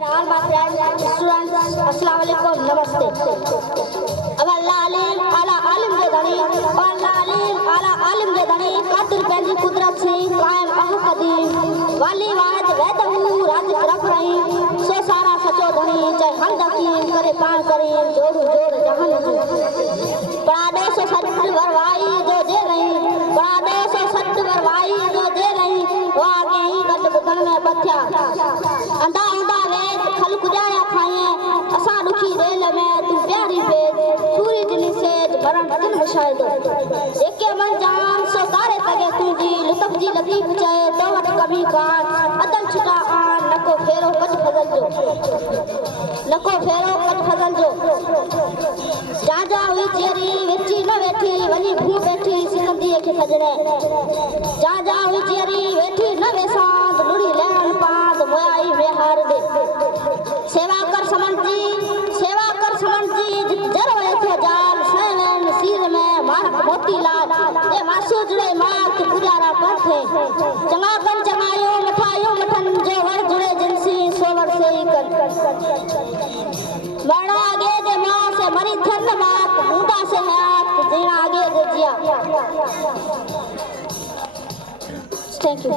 all my friends, students, अस्सलाम वालेकुम, नमस्ते। अब अल्लाह अलीम आला आलिम के धनी, अल्लाह अलीम आला आलिम के धनी, कादिर पैदी कुदरत से कायम अहकदीम, वाली वाहिद वहदहू राज़िक रब रहीम, सो सारा सचो धनी, चाहे हर दकीम करे पान करीम, जोर जोर जहान बड़ा 260 वरवाई जो दे रही, बड़ा 260 वरवाई जो दे रही, वो आगे ही गद बुतन में बच्चा अंधा अंधा वेद खल कुजाया खाए असा दुखी रेल में तू प्यारी बेद सूरी दिली सेज भरण दिन मुशाहिदो एके मन जान सो गारे तगे तुझी लुत्फ जी लतीफ चाहे तो वट कभी कान अदल छुटा आन नको फेरो कच फजल जो नको फेरो कच फजल जो जा जा हुई चेरी विची न वेठी वनी भू बैठी सिकंदी के सजने जा जा हुई चेरी वेठी न वेसांद लुड़ी लेन पांद मोयाई बेहार दे सेवा कर समन जी जर वले थे जाल सैन सिर में मारक मोती लाल ए मासू जुड़े मार के गुजारा करथे चंगा बन चंगायो मठायो मठन जो वर जुड़े जिनसी सोवर से ही कर बड़ा आगे दे मां से मरी धन बात बूढ़ा से हयात जीना आगे दे जिया थैंक यू